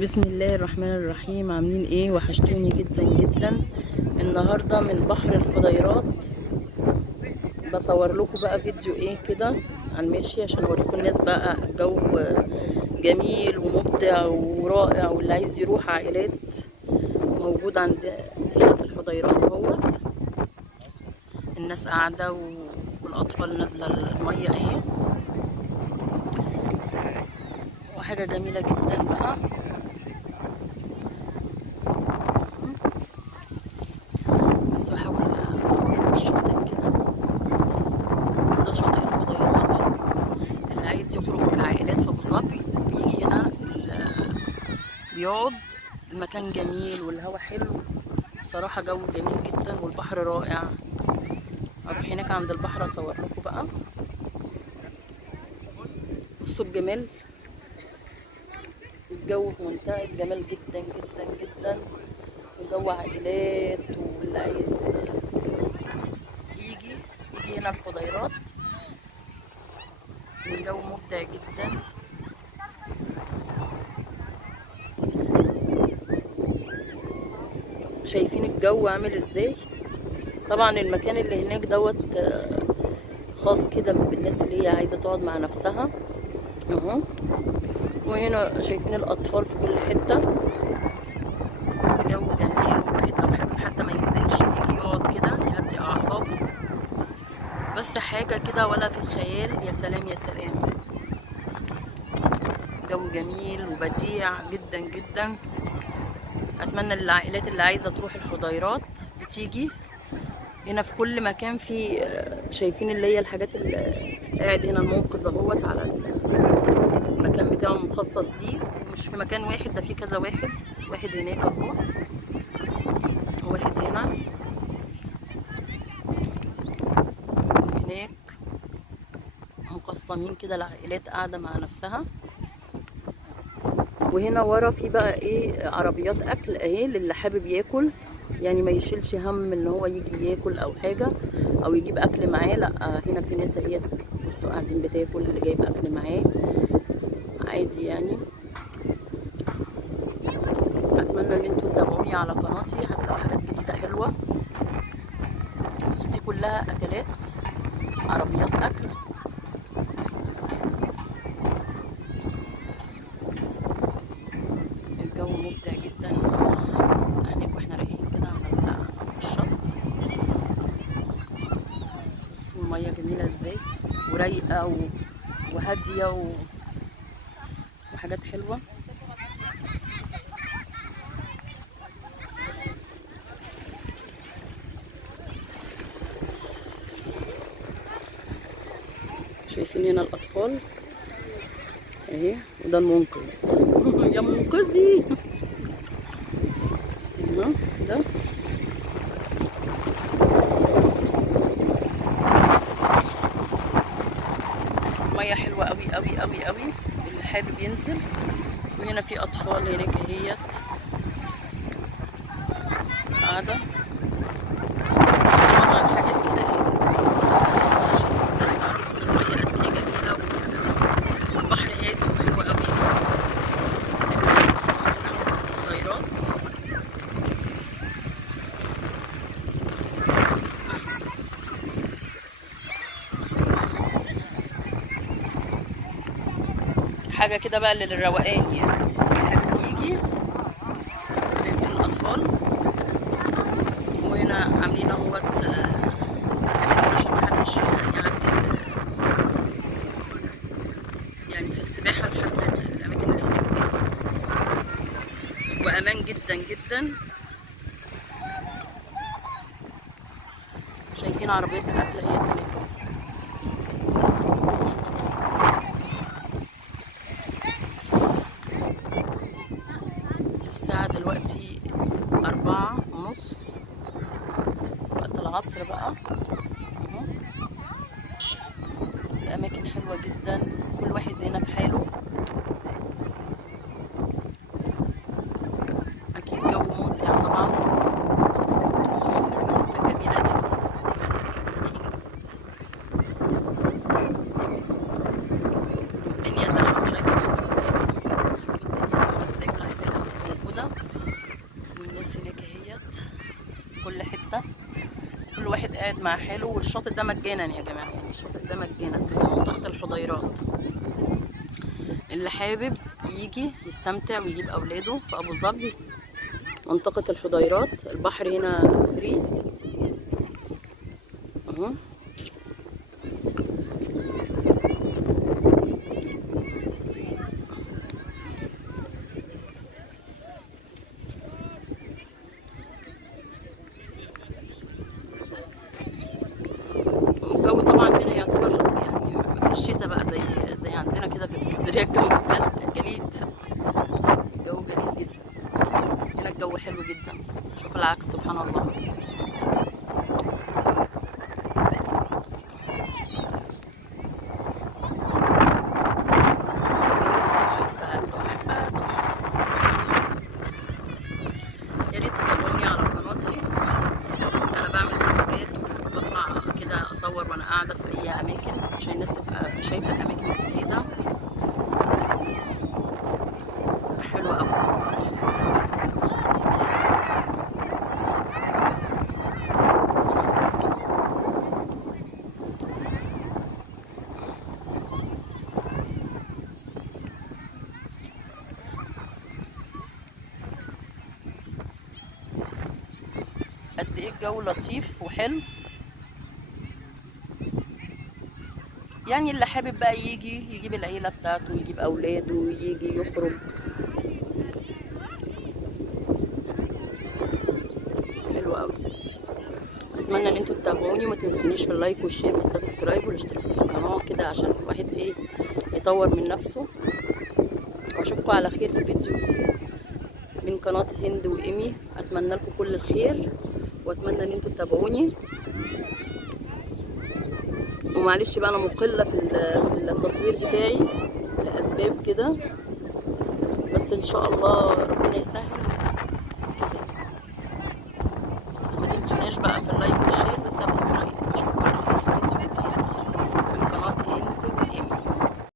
بسم الله الرحمن الرحيم. عاملين ايه؟ وحشتوني جدا جدا. النهارده من بحر الخضيرات بصور لكم بقى فيديو ايه كده عن المشي عشان اوريكم الناس بقى. الجو جميل ومبدع ورائع، واللي عايز يروح عائلات موجود عند هنا في الخضيرات اهوت. الناس قاعده والاطفال نازله الميه اهي، وحاجه جميله جدا بقى. بس بحاول اصور الشاطئ كده. ده شاطئ الخضيرات. اللي عايز يخرج كعائلات في ابو ظبي بيجي هنا بيقعد. المكان جميل والهواء حلو بصراحة، جو جميل جدا والبحر رائع. اروح هناك عند البحر اصور لكم بقى. بصوا الجمال، الجو في منتهى الجمال جدا جدا جدا، وجو عائلات. واللي عايز يجي هنا الخضيرات. الجو ممتع جدا. شايفين الجو عامل ازاي؟ طبعا المكان اللي هناك دوت خاص كده بالناس اللي هي عايزه تقعد مع نفسها اهو. وهنا شايفين الاطفال في كل حته. جو جميل، والواحد لو حابب حتى ما ينزلش يجي يقعد كده يهدي اعصابه. بس حاجه كده ولا في الخيال. يا سلام يا سلام، جو جميل وبديع جدا جدا. اتمنى للعائلات اللي عايزه تروح الخضيرات بتيجي هنا. في كل مكان في شايفين اللي هي الحاجات اللي قاعد هنا المنقذ اهوت على المكان بتاعه مخصص ليه. مش في مكان واحد، ده في كذا واحد. واحد هناك اهو، وواحد هنا، هناك مقسمين كده العائلات قاعده مع نفسها. وهنا ورا في بقى ايه، عربيات اكل اهي للي حابب ياكل، يعني ما يشيلش هم ان هو يجي ياكل او حاجه او يجيب اكل معاه. لا، هنا في ناس اهي بصوا قاعدين بتاكل، اللي جايب اكل معاه عادي يعني. اتمنى ان انتوا تتابعوني على قناتي، هتلاقوا حاجات جديده حلوه. بصوا دي كلها اكلات، عربيات اكل. الجو ممتع جدا هناك واحنا رايقين كده على الشط. الميه جميله ازاي ورايقه وهاديه وحاجات حلوه. شايفين هنا الاطفال اهي، وده المنقذ. يا منقذي ده. ميه حلوه قوي قوي قوي قوي اللي حابب ينزل. وهنا في اطفال هناك اهيت قاعده. طبعا حاجات كده عشان تعرفوا ان الميه قد ايه جميله والبحر هادي وحلو قوي. طيارات. حاجه كده بقى للروقان يعني، حابب يجي. شايفين الاطفال. وهنا عاملين اهوت اماكن عشان محدش يعدي يعني في السباحه لحد الاماكن اللي هناك دي. وامان جدا جدا. شايفين عربيات الاكل هي هناك. الساعة دلوقتي 4:30 وقت العصر بقى. الأماكن حلوة جدا، كل واحد هنا في حاله. أكيد جو ممتع طبعا. شايفين البنوتة الجميلة دي. الدنيا زحمة، مش عايزة أبص في المية. شوفوا الدنيا زحمة ازاي والعائلات معاه حلو. والشاطئ ده مجانا يا جماعه، يعني الشاطئ ده مجانا في منطقه الحضيرات. اللي حابب يجي يستمتع ويجيب اولاده في ابو ظبي منطقه الحضيرات. البحر هنا فري اهو. الجو طبعا هنا يعتبر يعني مفيش شتا بقى زي عندنا كده في اسكندريه. الجو جليد، الجو جليد جدا. هنا الجو حلو جدا. شوف العكس سبحان الله. يا ريت تتابعوني على قناتي. انا بعمل فلوجات وبطلع كده اصور وانا قاعده في اي اماكن عشان الناس تبقى شايفه الاماكن الجديده. حلوه قوي. قد ايه الجو لطيف وحلو. يعني اللي حابب بقى يجي يجيب العيلة بتاعته، يجيب اولاده، يجي يخرج. حلو قوي. اتمنى ان انتوا تتابعوني وما تنسونيش في اللايك والشير والسبسكرايب والاشتراك في القناة كده عشان الواحد ايه يطور من نفسه. واشوفكم على خير في فيديو جديد من قناة هند وإيمي. اتمنى لكم كل الخير واتمنى ان انتوا تتابعوني. ومعلش بقى انا مقلة في التصوير بتاعي لاسباب كده، بس ان شاء الله ربنا يسهل كده. ما تنسوناش بقى في اللايك